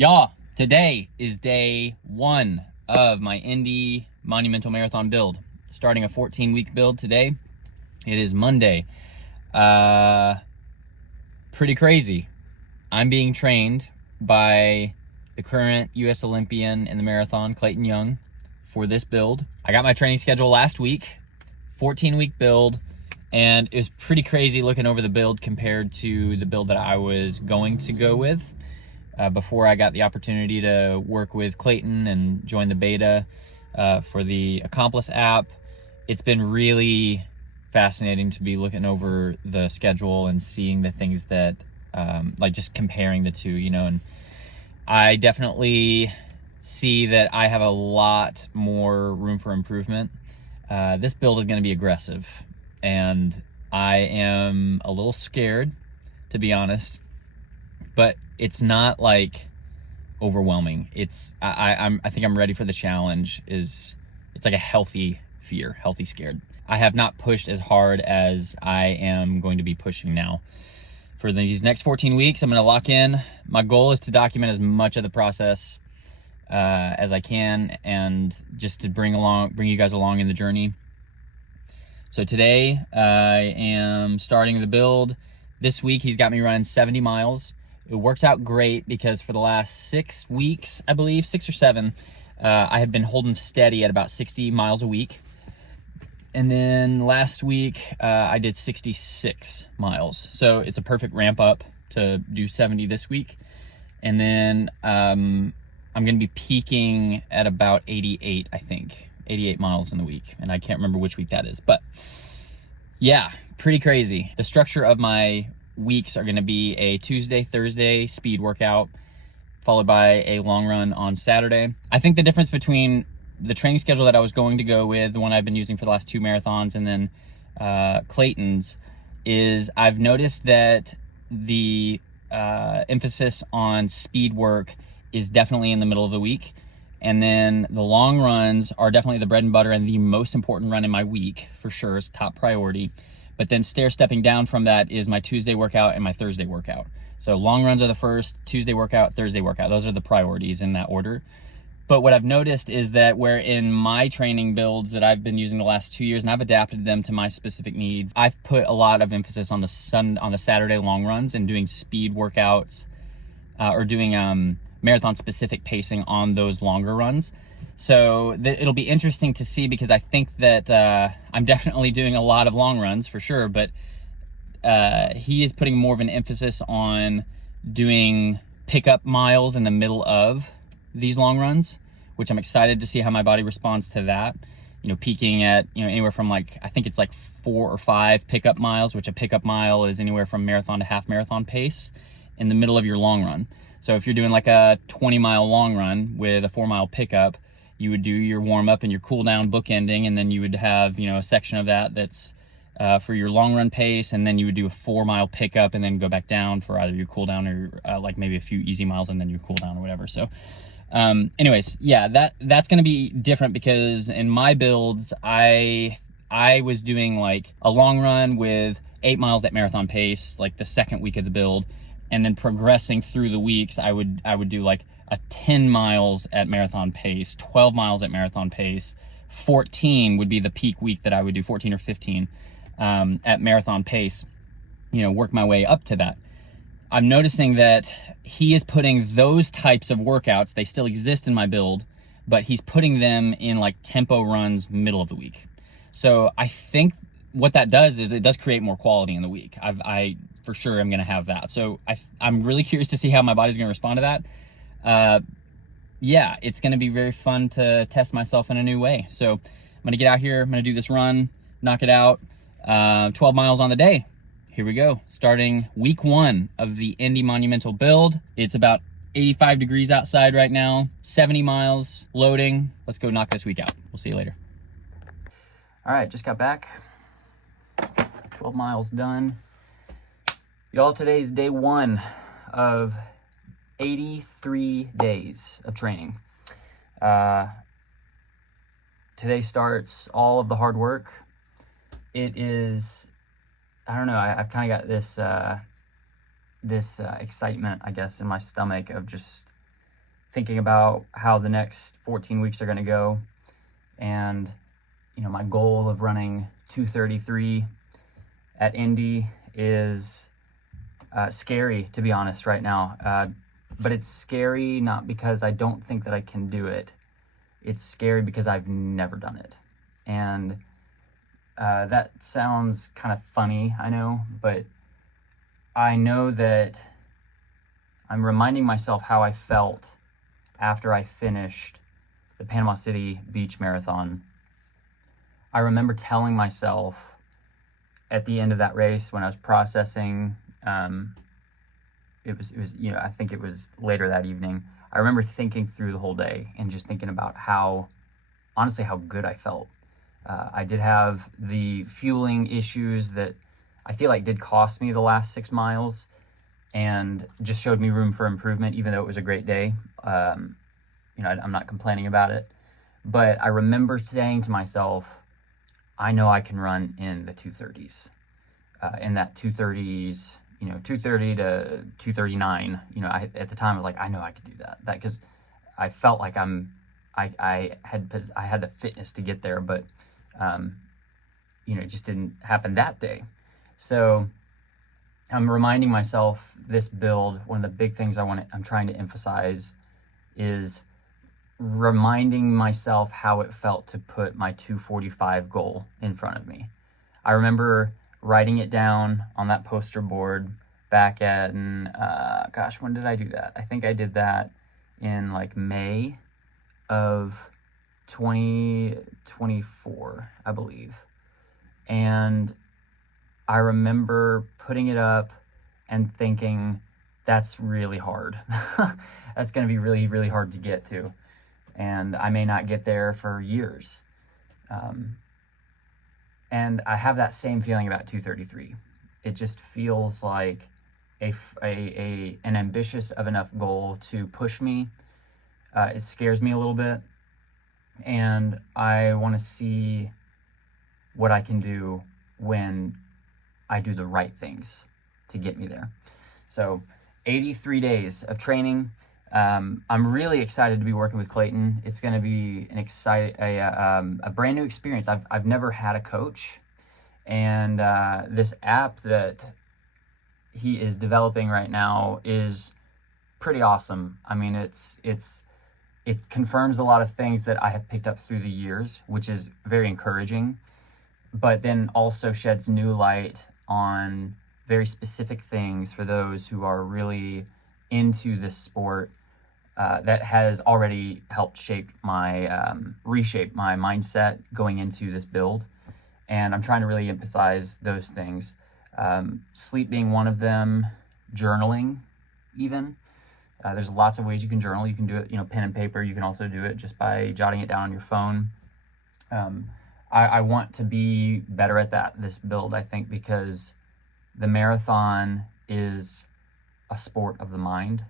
Y'all, today is day one of my Indy Monumental Marathon build. Starting a 14-week build today. It is Monday. Pretty crazy. I'm being trained by the current U.S. Olympian in the marathon, Clayton Young, for this build. I got my training schedule last week, 14-week build, and it was pretty crazy looking over the build compared to the build that I was going to go with. Before I got the opportunity to work with Clayton and join the beta for the Accomplice app. It's been really fascinating to be looking over the schedule and seeing the things that, like just comparing the two, and I definitely see that I have a lot more room for improvement. This build is going to be aggressive, and I am a little scared, to be honest, but it's not like overwhelming. I think I'm ready for the challenge. It's like a healthy fear, healthy scared. I have not pushed as hard as I am going to be pushing now. For these next 14 weeks, I'm going to lock in. My goal is to document as much of the process as I can, and just to bring you guys along in the journey. So today I am starting the build. This week he's got me running 70 miles. It worked out great because for the last 6 weeks, I believe, 6 or 7, I have been holding steady at about 60 miles a week. And then last week, I did 66 miles. So it's a perfect ramp up to do 70 this week. And then I'm going to be peaking at about 88, I think. 88 miles in the week. And I can't remember which week that is. But yeah, pretty crazy. The structure of my weeks are going to be a Tuesday, Thursday speed workout, followed by a long run on Saturday. I think the difference between the training schedule that I was going to go with, the one I've been using for the last 2 marathons, and then Clayton's, is I've noticed that the emphasis on speed work is definitely in the middle of the week. And then the long runs are definitely the bread and butter and the most important run in my week, for sure. It's top priority. But then stair-stepping down from that is my Tuesday workout and my Thursday workout. So long runs are the first, Tuesday workout, Thursday workout. Those are the priorities in that order. But what I've noticed is that where in my training builds that I've been using the last 2 years, and I've adapted them to my specific needs, I've put a lot of emphasis on the Saturday long runs and doing speed workouts or doing marathon-specific pacing on those longer runs. So it'll be interesting to see, because I think that I'm definitely doing a lot of long runs for sure, but he is putting more of an emphasis on doing pickup miles in the middle of these long runs, which I'm excited to see how my body responds to that. Peaking at anywhere from I think it's like 4 or 5 pickup miles, which a pickup mile is anywhere from marathon to half marathon pace in the middle of your long run. So if you're doing like a 20-mile long run with a 4-mile pickup, you would do your warm-up and your cool-down bookending, and then you would have a section of that that's for your long run pace, and then you would do a 4-mile pickup and then go back down for either your cool-down or like maybe a few easy miles and then your cool-down or whatever. So anyways, yeah, that's going to be different, because in my builds, I was doing like a long run with 8 miles at marathon pace, like the second week of the build, and then progressing through the weeks, I would do like a 10 miles at marathon pace, 12 miles at marathon pace, 14 would be the peak week that I would do, 14 or 15 at marathon pace, work my way up to that. I'm noticing that he is putting those types of workouts, they still exist in my build, but he's putting them in like tempo runs middle of the week. So I think what that does is it does create more quality in the week. I for sure am going to have that. So I'm really curious to see how my body's going to respond to that. Yeah, it's going to be very fun to test myself in a new way. So I'm going to get out here, I'm going to do this run, knock it out, 12 miles on the day. Here we go, starting week 1 of the Indy Monumental build. It's about 85 degrees outside right now, 70 miles, loading. Let's go knock this week out. We'll see you later. All right, just got back, 12 miles done. Y'all, today is day 1 of 83 days of training. Today starts all of the hard work. It is, I don't know, I've kind of got this excitement, I guess, in my stomach of just thinking about how the next 14 weeks are going to go. And, my goal of running 2:33 at Indy is scary, to be honest, right now. But it's scary not because I don't think that I can do it. It's scary because I've never done it. And that sounds kind of funny, I know, but I know that I'm reminding myself how I felt after I finished the Panama City Beach Marathon. I remember telling myself at the end of that race when I was processing, it was I think it was later that evening. I remember thinking through the whole day and just thinking about how good I felt. I did have the fueling issues that I feel like did cost me the last 6 miles, and just showed me room for improvement, even though it was a great day. I'm not complaining about it, but I remember saying to myself, I know I can run in the 2:30s, in that 2:30s, 2:30 to 2:39. At the time I was like, I know I could do that because I felt like I had the fitness to get there, but it just didn't happen that day. So I'm reminding myself this build, one of the big things I'm trying to emphasize is reminding myself how it felt to put my 2:45 goal in front of me. I remember writing it down on that poster board back when did I do that? I think I did that in like May of 2024, I believe. And I remember putting it up and thinking, that's really hard. That's going to be really, really hard to get to. And I may not get there for years. And I have that same feeling about 2:33. It just feels like an ambitious of enough goal to push me. It scares me a little bit. And I want to see what I can do when I do the right things to get me there. So 83 days of training. I'm really excited to be working with Clayton. It's going to be a brand new experience. I've never had a coach, and this app that he is developing right now is pretty awesome. I mean, it confirms a lot of things that I have picked up through the years, which is very encouraging, but then also sheds new light on very specific things for those who are really into this sport. That has already helped reshape my mindset going into this build. And I'm trying to really emphasize those things. Sleep being one of them, journaling even. There's lots of ways you can journal. You can do it, pen and paper. You can also do it just by jotting it down on your phone. I want to be better at this build, I think, because the marathon is a sport of the mind.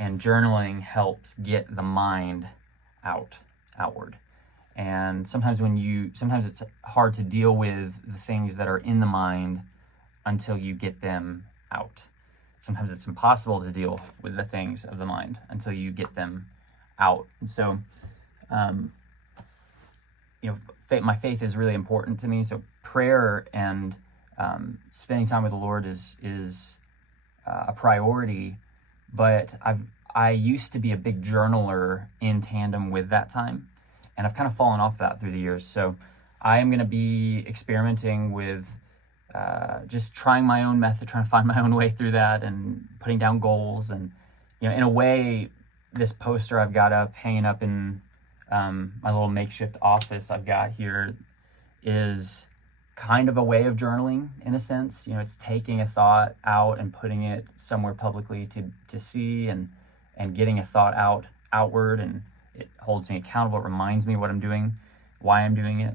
And journaling helps get the mind outward. And sometimes it's hard to deal with the things that are in the mind until you get them out. Sometimes it's impossible to deal with the things of the mind until you get them out. And so, my faith is really important to me. So prayer and spending time with the Lord is a priority. But I used to be a big journaler in tandem with that time, and I've kind of fallen off that through the years. So I am going to be experimenting with just trying my own method, trying to find my own way through that, and putting down goals. And in a way, this poster I've got hanging up in my little makeshift office I've got here is kind of a way of journaling in a sense. It's taking a thought out and putting it somewhere publicly to see, and getting a thought outward, and it holds me accountable. It reminds me what I'm doing, why I'm doing it.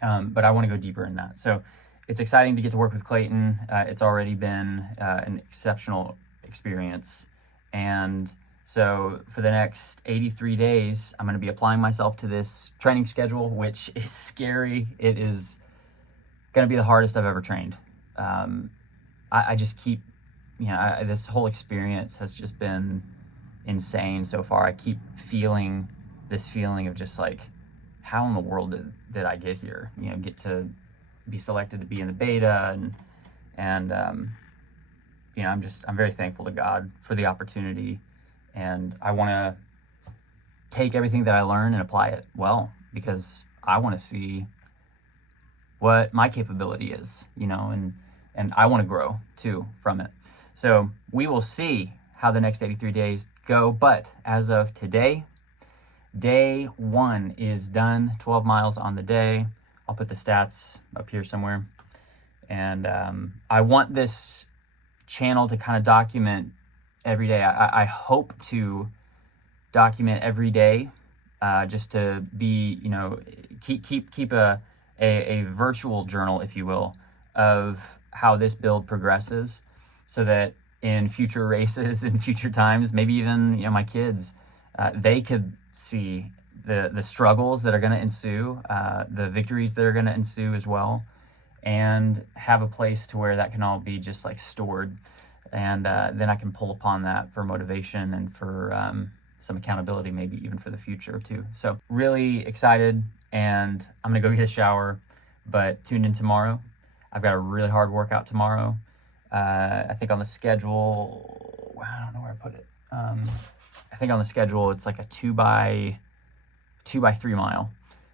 But I want to go deeper in that. So it's exciting to get to work with Clayton. It's already been an exceptional experience. And so for the next 83 days, I'm going to be applying myself to this training schedule, which is scary. It is going to be the hardest I've ever trained. I just keep, this whole experience has just been insane so far. I keep feeling this feeling of just like, how in the world did I get here? You know, get to be selected to be in the beta, and you know, I'm very thankful to God for the opportunity, and I want to take everything that I learn and apply it well, because I want to see what my capability is, you know, and I want to grow too from it. So we will see how the next 83 days go, but as of today, day 1 is done, 12 miles on the day. I'll put the stats up here somewhere. And I want this channel to kind of document every day. I hope to document every day, just to be, you know, keep a virtual journal, if you will, of how this build progresses, so that in future races, in future times, maybe even, you know, my kids, they could see the struggles that are going to ensue, the victories that are going to ensue as well, and have a place to where that can all be just like stored, and then I can pull upon that for motivation and for some accountability, maybe even for the future too. So really excited, and I'm gonna go get a shower, but tune in tomorrow. I've got a really hard workout tomorrow. I think on the schedule, I don't know where I put it. I think on the schedule, it's like a 2 by 3 mile,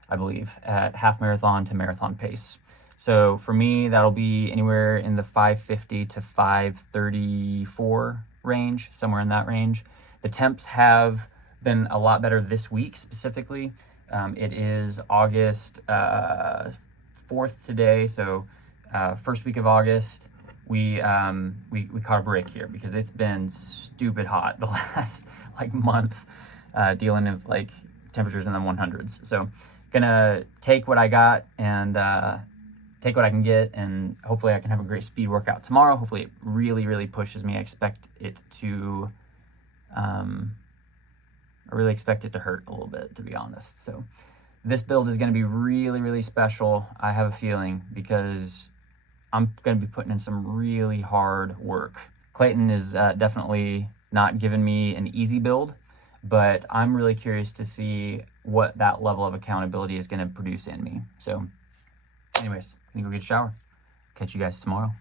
I believe, at half marathon to marathon pace. So for me, that'll be anywhere in the 5:50 to 5:34 range, somewhere in that range. The temps have been a lot better this week specifically. It is August 4th today, so first week of August, we caught a break here because it's been stupid hot the last like month, dealing with like temperatures in the 100s. So gonna take what I got and take what I can get, and hopefully I can have a great speed workout tomorrow. Hopefully it really pushes me. I expect it to I really expect it to hurt a little bit, to be honest. So this build is going to be really special, I have a feeling, because I'm going to be putting in some really hard work. Clayton is definitely not giving me an easy build, but I'm really curious to see what that level of accountability is going to produce in me. So anyways, I'm going to go get a shower. Catch you guys tomorrow.